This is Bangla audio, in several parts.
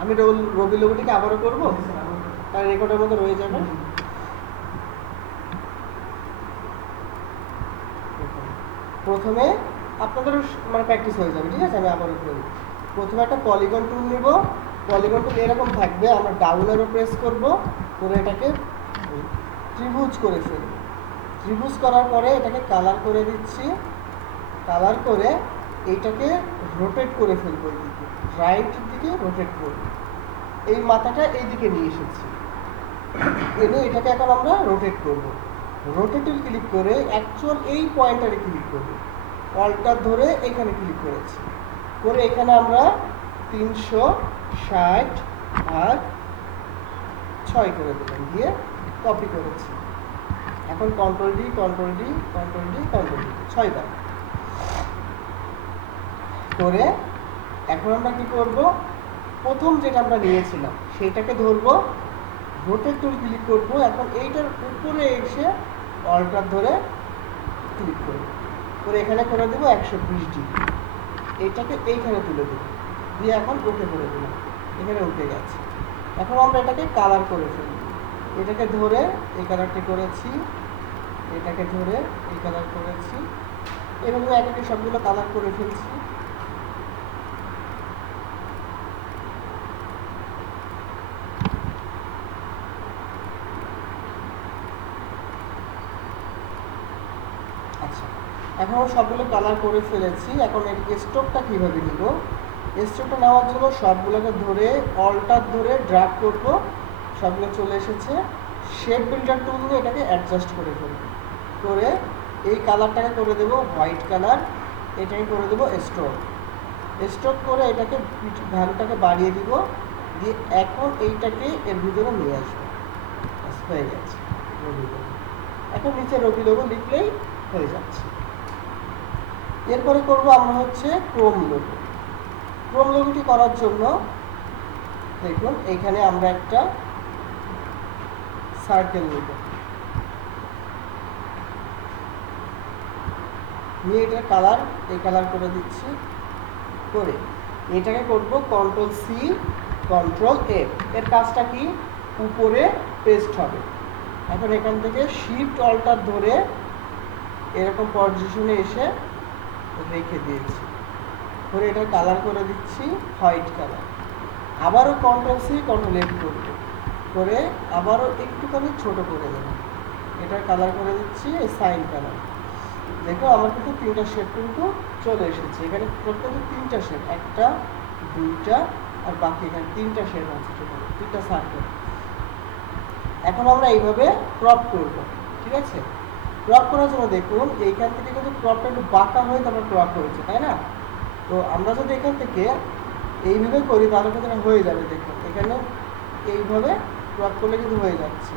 আমি রবি লোগোটিকে আবারও করবো, তার রেকর্ডের মধ্যে রয়ে যাবে। প্রথমে আপনাদের মানে প্র্যাকটিস হয়ে যাবে, ঠিক আছে? আমি আবারও করি। প্রথমে একটা পলিগন টুল নিব। পলিগন টুল এরকম থাকবে, আমরা ডাউন অ্যারো প্রেস করব, করে এটাকে ত্রিভুজ করে ফেলব। ত্রিভুজ করার পরে এটাকে কালার করে দিচ্ছি। কালার করে এইটাকে রোটেট করে ফেলবো, এইদিকে রাইট দিকে রোটেট করব। এই মাথাটা এইদিকে নিয়ে এসেছি, এনে এটাকে এখন আমরা রোটেট করব। রোটেটে ক্লিক করে অ্যাকচুয়াল এই পয়েন্টারে ক্লিক করব, অল্টার ধরে এখানে ক্লিক করেছি, করে এখানে আমরা 360/6 করে দিলাম, দিয়ে কপি করেছি। এখন control D, control D, control D, control D 6 বার করে এখন আমরা কি করব, প্রথম যেটা আমরা নিয়েছিলাম সেইটাকে ধরবো, রোটেট টুল ক্লিক করব। এখন এইটার উপরে এসে অল্টার ধরে ক্লিক করব, করে এখানে করে দেবো 120 ডিগ্রি। এইটাকে এইখানে তুলে দেবো, দিয়ে এখন ওকে করে দিলাম, এখানে উঠে গেছে। এখন আমরা এটাকে কালার করে ফেলব। এটাকে ধরে এই কালারটি করেছি, এটাকে ধরে এই কালার করেছি, এভাবে এটাকে সবগুলো কালার করে ফেলছি। আচ্ছা, এখন সবগুলো কালার করে ফেলেছি। এখন এর স্ট্রোকটা কীভাবে নিব? স্ট্রোকটা নেওয়ার জন্য সবগুলোকে ধরে অল্টার ধরে ড্র্যাগ করব, সবগুলো চলে এসেছে। শেপ বিল্ডার টুল নিয়ে এটাকে অ্যাডজাস্ট করে ফেলব, করে এই কালারটাকে করে দেব হোয়াইট কালার, এটাকে করে দেব স্ট্রোক। স্ট্রোক করে এটাকে ভ্যালুটাকে বাড়িয়ে দিব, দিয়ে এখন এইটাকে এর ভিতরে নিয়ে আসবো। হয়ে গেছে রবি লোগো। এখন নিচে রবি লোগো লিখলেই হয়ে যাচ্ছে। এরপরে করব আমরা হচ্ছে ক্রোম লোগো। ক্রোম লোগোটি করার জন্য দেখুন এইখানে আমরা একটা সার্কেল নেব, নিয়ে এটার কালার এই কালার করে দিচ্ছি, করে এটাকে করব কন্ট্রোল সি, কন্ট্রোল এফ। এর কাজটা কি, উপরে পেস্ট হবে। এখন এখান থেকে শিফট অল্টার ধরে এরকম পজিশনে এসে রেখে দিয়েছি, করে এটা কালার করে দিচ্ছি হোয়াইট কালার। আবারও কন্ট্রোল সি, কন্ট্রোল এফ করব, করে আবারও একটুখানি ছোট করে দেব, এটার কালার করে দিচ্ছি সাইন কালার। দেখো আমার কিন্তু 3টা শেপ কিন্তু চলে এসেছে। এখানে টোটাল 3টা শেপ, 1টা 2টা আর বাকি এখানে 3টা শেপ আছে, টোটাল 3টা সার্কেল। এখন আমরা এইভাবে ক্রপ করব, ঠিক আছে? ক্রপ করার জন্য দেখুন এইখান থেকে কিন্তু ক্রপটা একটু বাঁকা হয়ে তারপর ক্রপ হয়েছে, তাই না? তো আমরা যদি এখান থেকে এইভাবে করি তাহলে কিন্তু হয়ে যাবে। দেখুন এখানে এইভাবে ক্রপ করলে কিন্তু হয়ে যাচ্ছে।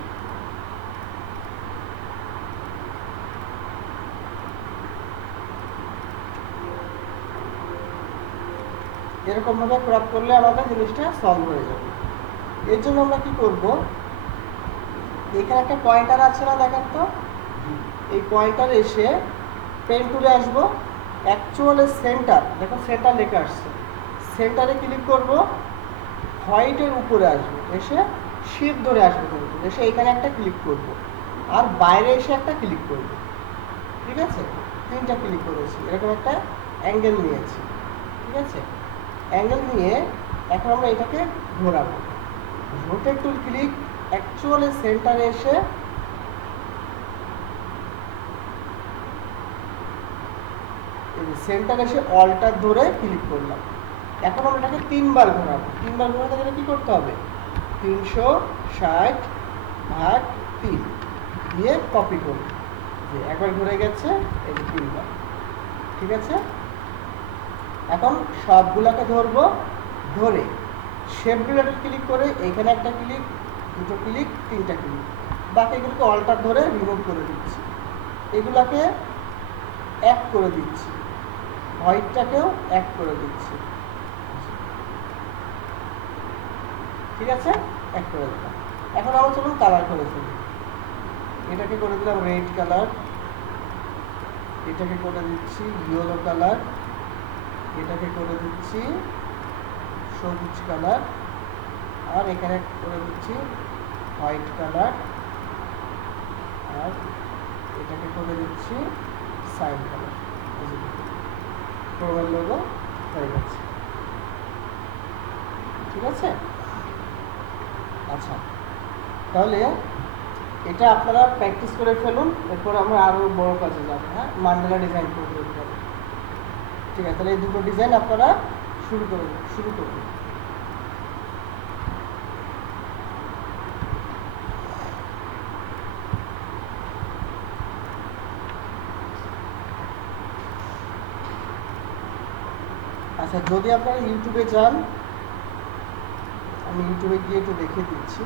এরকমভাবে ক্রপ করলে আমাদের জিনিসটা সলভ হয়ে যাবে। এর জন্য আমরা কি করব, এখানে একটা পয়েন্টার আছে না, দেখেন তো? এই পয়েন্টার এসে পেন টুলে আসবো, অ্যাকচুয়ালি সেন্টার, দেখো সেন্টার লেখা আসছে, সেন্টারে ক্লিক করব, হোয়াইটের উপরে আসবো, এসে শিফট ধরে আসবো কিন্তু, এসে এখানে একটা ক্লিক করব, আর বাইরে এসে একটা ক্লিক করব, ঠিক আছে? 3টা ক্লিক করেছি, এরকম একটা অ্যাঙ্গেল নিয়েছি, ঠিক আছে? অ্যাঙ্গেল নিয়ে এখন আমরা এটাকে ঘোরাবো, রোটেট টুল ক্লিক, অ্যাকচুয়ালি সেন্টারে এসে সেন্টার এসে অল্টার ধরে ক্লিক করলাম। এখন আমরা এটাকে 3বার ঘোরাবো। 3বার ঘোরাতে গেলে কি করতে হবে, 360/3 দিয়ে কপি করব, যে একবার ঘুরে গেছে, এই যে 3বার, ঠিক আছে? এখন সবগুলোকে ধরবো, ধরে শেপ বিল্ডারে ক্লিক করে এইখানে একটা ক্লিক, 2টো ক্লিক, 3টা ক্লিক, বাকি এগুলোকে অল্টার ধরে রিমুভ করে দিচ্ছি, এগুলাকে এক করে দিচ্ছি, হোয়াইটটাকেও এক করে দিচ্ছি, ঠিক আছে? এক করে দিলাম। এখন আমরা চলুন কালার করে ফেলি। এটাকে করে দিলাম রেড কালার, এটাকে করে দিচ্ছি ইয়েলো কালার, এটাকে করে দিচ্ছি সবুজ কালার, আর এখানে করে দিচ্ছি হোয়াইট কালার, আর এটাকে করে দিচ্ছি সাইন কালার। ক্রোমের লোগো হয়ে গেছে, ঠিক আছে। আচ্ছা, তাহলে এটা আপনারা প্র্যাকটিস করে ফেলুন, এরপর আমরা আরও বড় কাজে যাবো। হ্যাঁ, মান্ডালা ডিজাইন করতে হবে, ঠিক আছে। তাহলে এই দুটো ডিজাইন আপনারা শুরু করুন। আচ্ছা, যদি আপনারা ইউটিউবে যান, আমি ইউটিউবে গিয়ে একটু দেখিয়ে দিচ্ছি।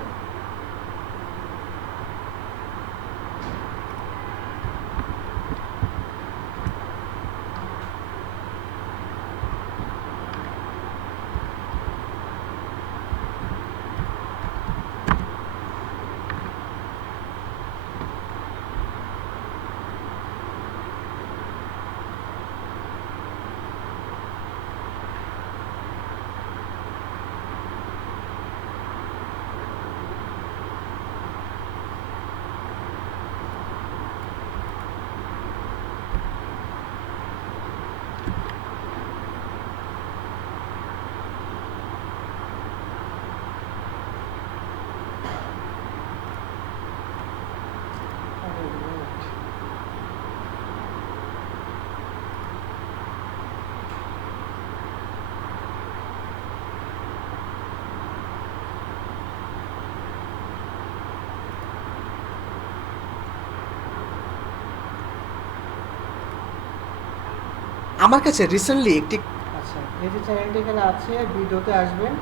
আমার কাছে রিসেন্টলি একটি, আচ্ছা, এই যে চ্যানেলটি এখানে আছে, ভিডিওতে আসবেন,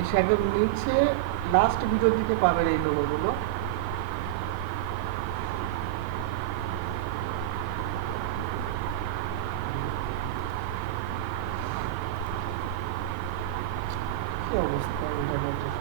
এসে একদম নিচে লাস্ট ভিডিও দিতে পাবেন এই লোগোগুলো। কি অবস্থা ইন্টারনেটের!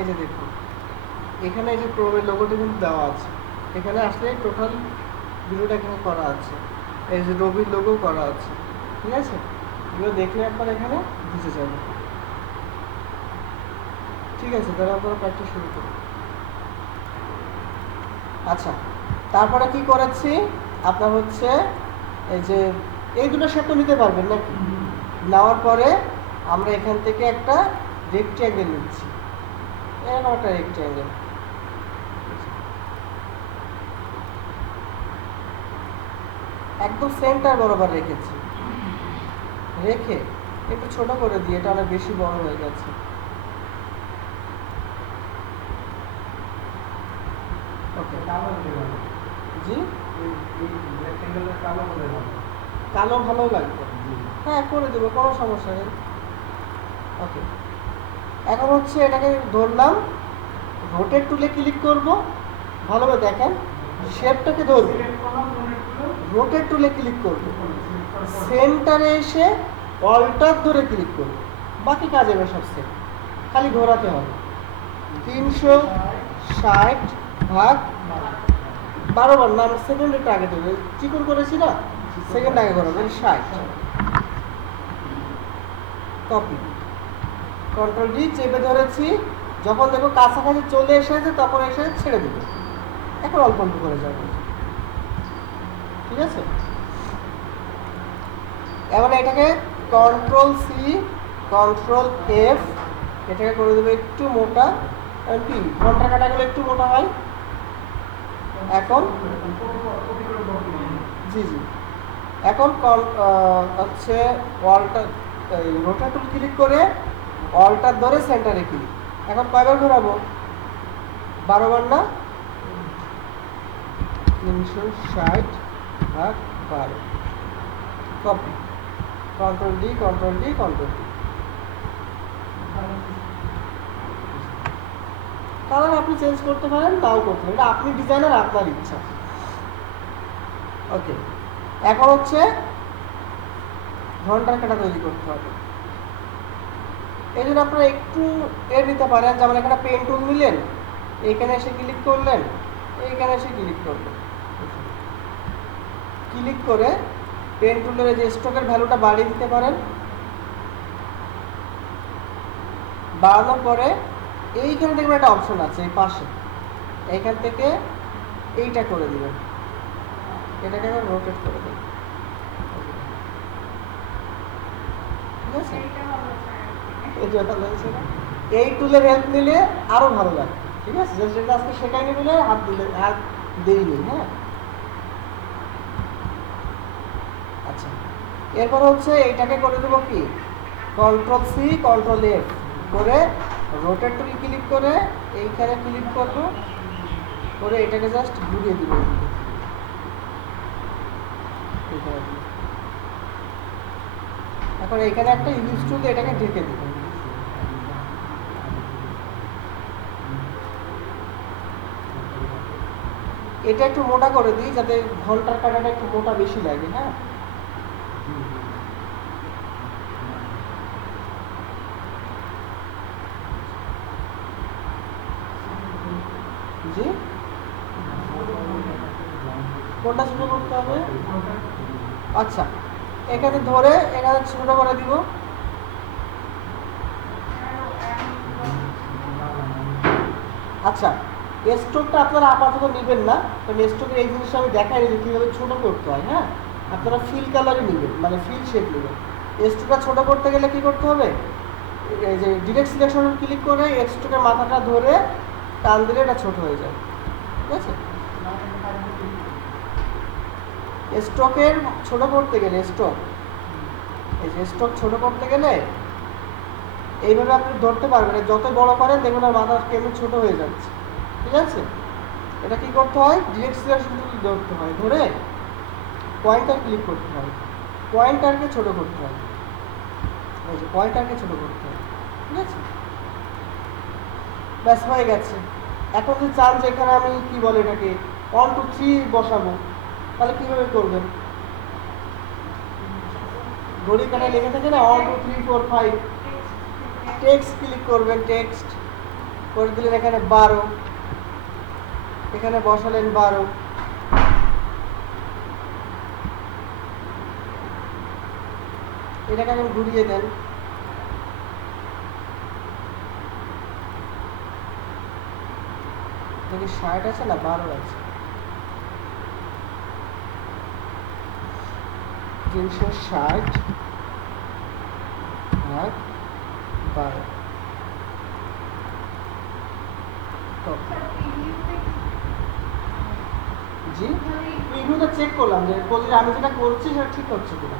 এই যে দেখুন, এখানে এই যে ক্রোমের লোগোটা কিন্তু দেওয়া আছে, এখানে আসলে টোটাল ভিডিওটা এখানে করা আছে, এই যে রবির লোগো করা আছে, ঠিক আছে। এগুলো দেখলে আপনারা এখানে বুঝে যাবেন, ঠিক আছে। তাহলে আপনারা প্র্যাকটিস শুরু করুন। আচ্ছা, তারপরে কি করেছি আপনার হচ্ছে এই যে এই দুটো শেপ তো নিতে পারবেন নাকি? নেওয়ার পরে আমরা এখান থেকে একটা রেক্ট্যাঙ্গেল নিচ্ছি, এরকম একটা রেক্ট্যাঙ্গেল, একদম সেন্টার বরাবর রেখেছি, রেখে একটু ছোট করে দিয়ে, এটা অনেক বেশি বড় হয়ে গেছে। ওকে, জি, কালো ভালো লাগবে, হ্যাঁ করে দেবো, কোনো সমস্যা নেই। ওকে, এখন হচ্ছে এটাকে ধরলাম, রোটেট টুলে ক্লিক করব, ভালোভাবে দেখেন, শেপটাকে ধরব, রোটেট টুলে ক্লিক করব, সেন্টারে এসে অল্টার ধরে ক্লিক করব, বাকি কাজ এবার সব সেম, খালি ঘোরাতে হবে। 360 ভাগ 12 বার, না আমি সেকেন্ডটা আগে দেবো, চিকন করেছি না, সেকেন্ড আগে ঘোরাবো, 60, কপি, কন্ট্রোল ডি, চেপে ধরেছি, যখন দেখো কাছাকাছি চলে এসেছে তখন এসে ছেড়ে দেবো, এখন অল্প অল্প করে যাবে, ঠিক আছে। এবার এটাকে কন্ট্রোল সি, কন্ট্রোল এফ, এটাকে করে দেবো একটু মোটা, কি ঘন্টা কাটাগুলো একটু মোটা হয়। এখন জি জি। এখন হচ্ছে অল্টার রোটার টুল ক্লিক করে অল্টার ধরে সেন্টারে ক্লিক। এখন কয়বার ঘোরাবো? 12 বার না? 360 ভাগ 12। Copy, control D, control D, control D. Colour আপনি চেঞ্জ করতে পারেন, তাও করতে পারেন, এটা আপনি ডিজাইনার, আপনার ইচ্ছা। ওকে, এখন হচ্ছে ঘন্টার কাটা তৈরি করতে হবে। এই জন্য আপনারা একটু এর নিতে পারেন, যেমন এখানে পেন টুল নিলেন, এইখানে এসে ক্লিক করলেন, এইখানে এসে ক্লিক করলেন, ক্লিক করে পেন টুলের যে স্ট্রোকের ভ্যালুটা বাড়িয়ে দিতে পারেন। বাড়ানোর পরে এইখানে দেখবেন একটা অপশন আছে এই পাশে, এইখান থেকে এইটা করে দিবেন, এটাকে আবার রোটেট করে দেবেন। ঠিক আছে, এই টুলের হেল্প নিলে আরো ভালো লাগে। ঠিক আছে, যেটা আজকে শেখাইনি বলে হাত দেইনি। হ্যাঁ, আচ্ছা, এরপর হচ্ছে এইটাকে করে দেবো কি, কন্ট্রোল সি কন্ট্রোল এফ করে রোটেট টুল ক্লিক করে এইখানে ক্লিক করবো, করে এটাকে জাস্ট ঘুরিয়ে দিব। এখন এইখানে একটা ইলিপস টুল দিয়ে এটাকে ঢেকে দিব। এটা একটু মোটা করে দিই যাতে ঘন্টার কাটাটা একটু মোটা বেশি লাগে। হ্যাঁ, জি, কোনটা ছোট করতে হবে? আচ্ছা, এখানে ধরে এখানে ছোট করে দিব। আচ্ছা, স্ট্রোকটা আপনারা আপাতত নেবেন না, কারণ স্ট্রোকের এই জিনিসটা আমি দেখাই যে কীভাবে ছোটো করতে হয়। হ্যাঁ, আপনারা ফিল কালারে নেবেন, মানে ফিল শেপ নেবেন। স্ট্রোকটা ছোটো করতে গেলে কী করতে হবে, এই যে ডিরেক্ট সিলেকশন ক্লিক করে স্ট্রোকের মাথাটা ধরে টান দিলে এটা ছোটো হয়ে যায়। ঠিক আছে, স্ট্রোকের ছোটো করতে গেলে এই যে স্ট্রোক ছোটো করতে গেলে এইভাবে আপনি ধরতে পারবেন, যত বড় করেন দেখুন আর মাথা কেমন ছোটো হয়ে যাচ্ছে। ঠিক আছে, এটা কি করতে হয়, ডিরেক্ট সিলেকশন ধরতে হয়, ধরে পয়েন্টার ক্লিক করতে হয়, পয়েন্টারকে ছোট করতে হয়, এই যে পয়েন্টারকে ছোট করতে হয়। ঠিক আছে, ব্যাস হয়ে গেছে। এখন যদি চান যে এখানে আমি কি বলে এটাকে 1 2 3 বসাবো, তাহলে কিভাবে করবেন? ঘড়ি কাটায় লেখা থাকে না 1 2 3 4 5, টেক্সট ক্লিক করবেন, টেক্সট করে দিলেন এখানে 12, এখানে বসালেন 12, এটাকে এখন ঘুরিয়ে দেন, দেখি 60 আছে না 12 আছে, 360 ভাগ 12। জি, প্রিভিউটা চেক করলাম যে আমি যেটা করছি সেটা ঠিক হচ্ছে কিনা।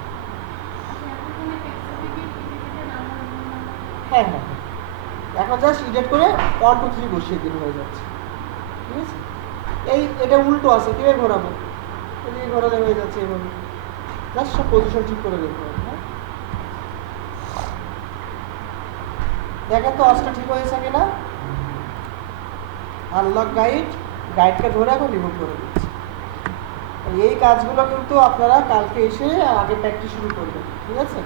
হ্যাঁ হ্যাঁ, এখন জাস্ট এডিট করে 1 2 3 বসিয়ে দিলে হয়ে যাচ্ছে। ঠিক আছে, এটা উল্টো আছে, কীভাবে ঘোরাবো, এদিকে ঘোরালে হয়ে যাচ্ছে এইভাবে, জাস্ট সব পজিশন ঠিক করে দিতে হবে। হ্যাঁ, দেখেন তো অসটা ঠিক হয়েছে কিনা। আনলক গাইডকে ধরে এখন রিমুভ করে দিচ্ছি। এই কাজগুলো কিন্তু আপনারা কালকে এসে আগে প্র্যাকটিস শুরু করবেন। ঠিক আছে,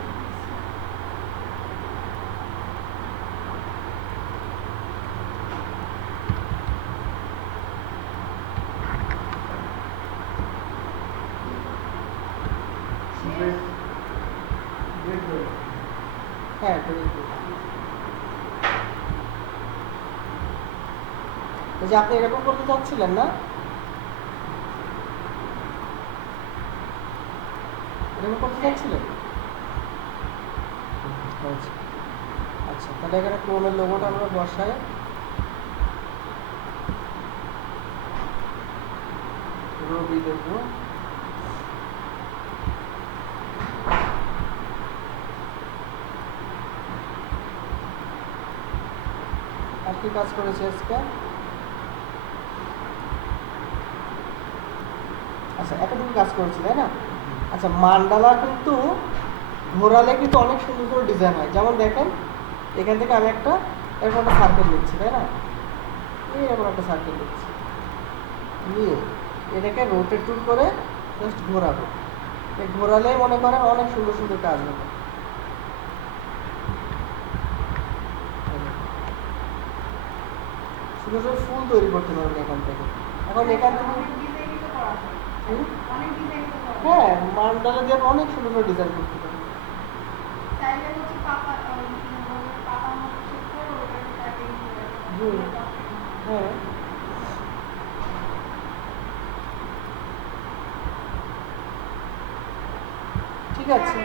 হ্যাঁ, যে আপনি এরকম করতে চাচ্ছিলেন না, এরকম করতে চাচ্ছিলেন। আচ্ছা, তাহলে এখানে ক্রোমের লোগোটা আমরা বসাই, রবি দেবো, কি কাজ করেছি আজকে? আচ্ছা, এতটুকু কাজ করেছি, তাই না? আচ্ছা, মান্ডালা কিন্তু ঘোরালে কিন্তু অনেক সুন্দর সুন্দর ডিজাইন হয়। যেমন দেখেন, এখান থেকে আমি এরকম একটা সার্কেল নিচ্ছি, তাই না? এরকম একটা সার্কেল নিচ্ছি, নিয়ে এটাকে রোটেট টুল করে জাস্ট ঘোরাবো। ঘোরালেই মনে করেন অনেক সুন্দর সুন্দর কাজ হবে। সুন্দর সুন্দর ফুল তৈরি করতে পারবেন এখান থেকে। এখন এখান থেকে হ্যাঁ, মান্ডালা দিয়ে অনেক সুন্দর সুন্দর ডিজাইন করতে পারেন। হ্যাঁ, ঠিক আছে।